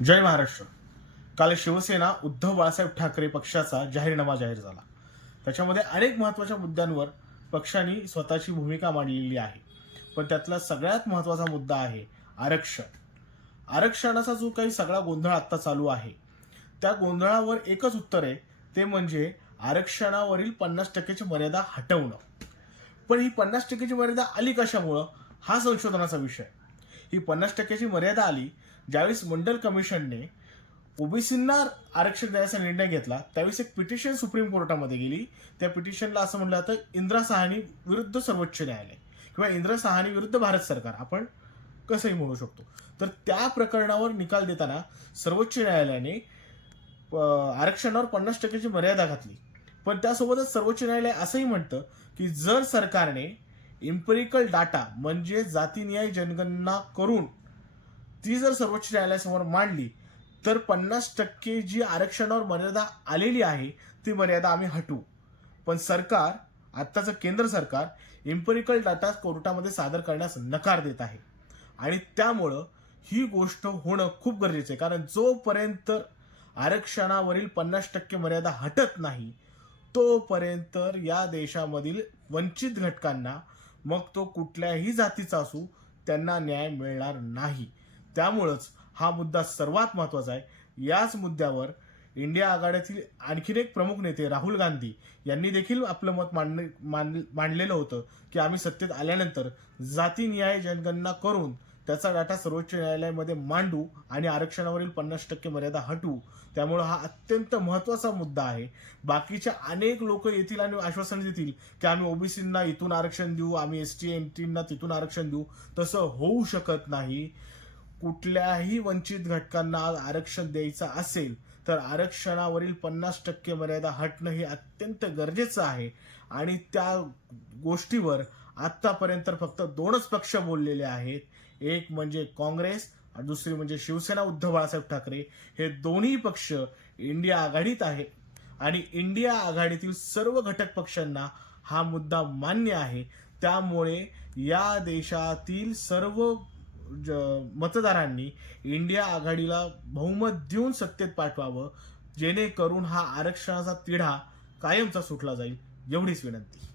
जय महाराष्ट्र. काल शिवसेना उद्धव बाळासाहेब ठाकरे पक्षाचा जाहीरनामा जाहीर झाला. त्याच्यामध्ये अनेक महत्त्वाच्या मुद्द्यांवर पक्षाने स्वतःची भूमिका मांडलेली आहे. पण त्यातला सगळ्यात महत्त्वाचा मुद्दा आहे आरक्षण. आरक्षणाचा जो काही सगळा गोंधळ आत्ता चालू आहे, त्या गोंधळावर एकच उत्तर आहे, ते म्हणजे आरक्षणावरील 50% मर्यादा हटवणं. पण ही 50% मर्यादा आली कशामुळं, हा संशोधनाचा विषय. ही 50% मर्यादा आली ज्यावेळेस मंडल कमिशनने ओबीसींना आरक्षण देण्याचा निर्णय घेतला. त्यावेळेस एक पिटिशन सुप्रीम कोर्टामध्ये गेली. त्या पिटिशनला असं म्हटलं जातं, इंदिरा साहनी विरुद्ध सर्वोच्च न्यायालय किंवा इंदिरा साहनी विरुद्ध भारत सरकार, आपण कसंही म्हणू शकतो. तर त्या प्रकरणावर निकाल देताना सर्वोच्च न्यायालयाने आरक्षणावर 50%ची मर्यादा घातली. पण त्यासोबतच सर्वोच्च न्यायालय असंही म्हणतं की जर सरकारने इम्पेरिकल डाटा म्हणजे जातीनिहाय जनगणना करून ती जर सर्वोच्च न्यायालयासमोर मांडली तर 50% जी आरक्षणावर मर्यादा आलेली आहे ती मर्यादा आम्ही हटवू. पण सरकार, आत्ताचं केंद्र सरकार, इम्पेरिकल डाटा कोर्टामध्ये सादर करण्यास नकार देत आहे. आणि त्यामुळं ही गोष्ट होणं खूप गरजेचं आहे. कारण जोपर्यंत आरक्षणावरील 50% मर्यादा हटत नाही तोपर्यंत या देशामधील वंचित घटकांना, मग तो कुठल्याही जातीचा असू, त्यांना न्याय मिळणार नाही. त्यामुळंच हा मुद्दा सर्वात महत्त्वाचा आहे. याच मुद्द्यावर इंडिया आघाडीतील आणखीन एक प्रमुख नेते राहुल गांधी यांनी देखील आपलं मत मांडलेलं होतं की आम्ही सत्तेत आल्यानंतर जातीनिहाय जनगणना करून त्याचा डाटा सर्वोच्च न्यायालयामध्ये मांडू आणि आरक्षणावरील 50% मर्यादा हटवू. त्यामुळे हा अत्यंत महत्त्वाचा मुद्दा आहे. बाकीच्या अनेक लोक येतील आणि आश्वासन देतील की आम्ही ओबीसींना इथून आरक्षण देऊ, आम्ही एसटी एमटींना तिथून आरक्षण देऊ. तसं होऊ शकत नाही. कुठल्याही वंचित घटकांना आरक्षण द्यायचं असेल तर आरक्षणावरील 50% मर्यादा हटणं हे अत्यंत गरजेचं आहे. आणि त्या गोष्टीवर आतापर्यंत फक्त दोनच पक्ष बोललेले आहेत. एक म्हणजे काँग्रेस आणि दुसरी म्हणजे शिवसेना उद्धव बाळासाहेब ठाकरे. हे दोन्ही पक्ष इंडिया आघाडीत आहे आणि इंडिया आघाडीतील सर्व घटक पक्षांना हा मुद्दा मान्य आहे. त्यामुळे या देशातील सर्व मतदारांनी इंडिया आघाडीला बहुमत देऊन सत्तेत पाठवावं, जेणेकरून हा आरक्षणाचा तिढा कायमचा सुटला जाईल. एवढीच विनंती.